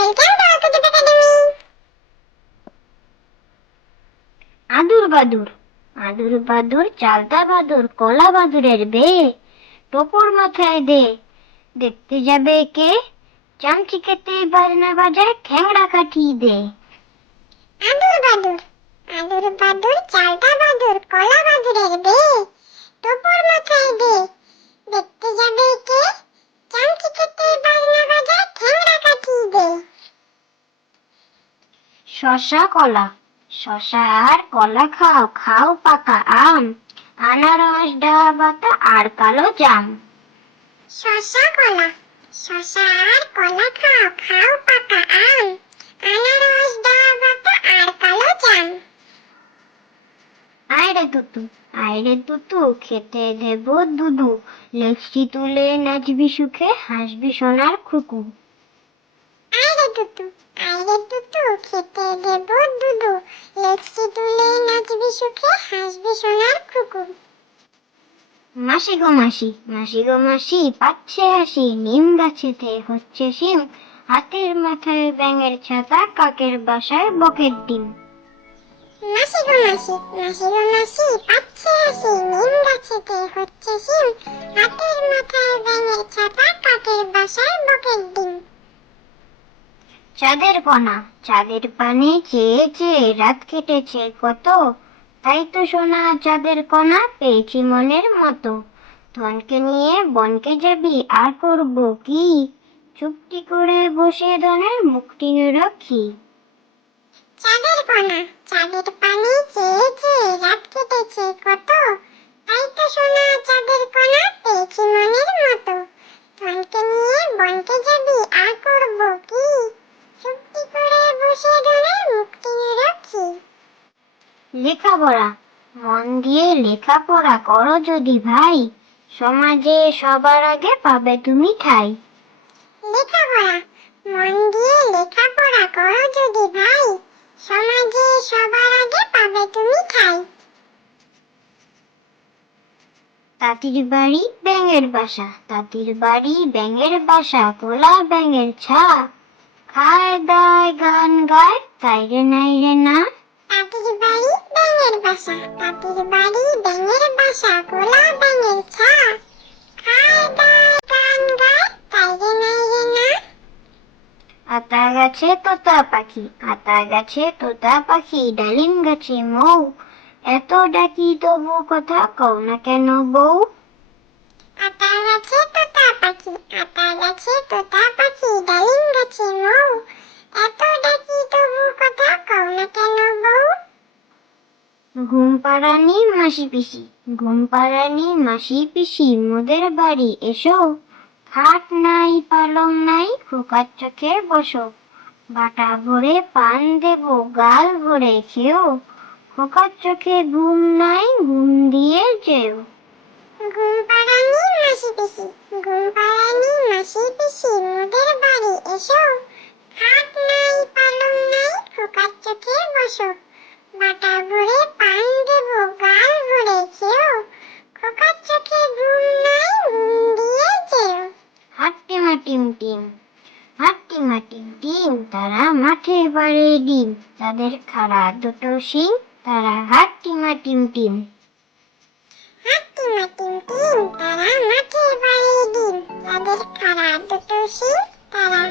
Welcome to Alphabet Academy. আদুর বাদুর আদুর বাদুর চালতা বাদুর কলা বাদুরের বে টোপর মাথায় দে দেখতে যাবে কে চামচিকেতে বাজনা বাজায় ঠ্যাংড়া কাঠি দে আদুর বাদুর চালতা বাদুর কলা বাদুরের বে টোপর মাথায় দে দেখতে যাবে কে চামচিকেতে বাজনা বাজায় ঠ্যাংড়া কাঠি দে শশা কলা শশা আর কলা খাও খাও পাকা আম আনারস ডাবা বাতা আর কালো জাম শশা আর কলা খাও খাও পাকা আম আনারস ডাবা বাতা আর কালো জাম আয়রে তুতু খেতে দেব দুদু লেকচি তুলে নাচবি সুখে হাসবি সোনার খুকু আয়রে তুতু খেতে দেব দুদু লেকচি তুলে নাচবি সুখে হাসবি সোনার খুকু মাসি গো মাসি পাচ্ছে হাসি নিম গাছেতে হচ্ছে শিম হাতের মাথায় ব্যাঙের ছাতা কাকের বাসায় বকের ডিম মাসি গো মাসি পাচ্ছে হাসি নিম গাছেতে হচ্ছে শিম হাতের মাথায় ব্যাঙের ছাতা কাকের বাসায় বকের ডিম চাঁদের পানে চেয়ে চেয়ে রাত কেটেছে কত তাই তো সোনা চাঁদের কণা পেয়েছি মনের মতো ধনকে নিয়ে বনকে যাবি আর করব কি চুপটি করে বসে ধনের মুক্তি নিরক্ষী চাঁদের পানে চেয়ে চেয়ে রাত কেটেছে কত তাই তো সোনা চাঁদের কণা পেয়েছি মনের মতো ধনকে নিয়ে বনকে যাবি আর করব কি চুপটি করে বসে ধনের মুক্তি নিরক্ষী লেখাপড়া মন দিয়ে লেখাপড়া করো যদি ভাই সমাজে সবার আগে পাবে তুমি ঠাই লেখাপড়া মন দিয়ে লেখাপড়া করো যদি ভাই সমাজে সবার আগে পাবে তুমি ঠাই তাঁতির বাড়ি ব্যাঙের বাসা কোলা ব্যাঙের ছা খায় দায় গান গায় তাই রে নাই রে না তাঁতির বাড়ি ব্যাঙের বাসা কোলা ব্যাঙের ছা খায় দায় গান গায় তাই রে নাই রে না আতা গাছে তোতা পাখি ডালিম গাছে মৌ এত ডাকি তবু কথা কও না কেন বউ আতা গাছে তোতা পাখি ডালিম গাছে মৌ এত ডাকি তবু কথা কও না কেন বউ ঘুম পাড়ানি মাসি পিসি মোদের বাড়ি এসো খাট নাই পালং নাই খোকার চোখে বসো বাটা ভরে পান দেব গাল ভরে খেও খোকার চোখে ঘুম নাই ঘুম দিয়ে যেও ঘুম পাড়ানি মাসি পিসি মোদের বাড়ি এসো খাট নাই পালং নাই খোকার চোখে বসো বাটা ভরে পান দেব গাল ভরে খেও খোকার চোখে ঘুম নাই ঘুম দিয়ে যেও হাট্টিমা টিম তারা মাঠে বাড়ে ডিম তাদের খাড়া দুটো শিং তারা হাট্টিমা টিম তারা মাঠে বাড়ে ডিম তাদের খাড়া দুটো শিং তারা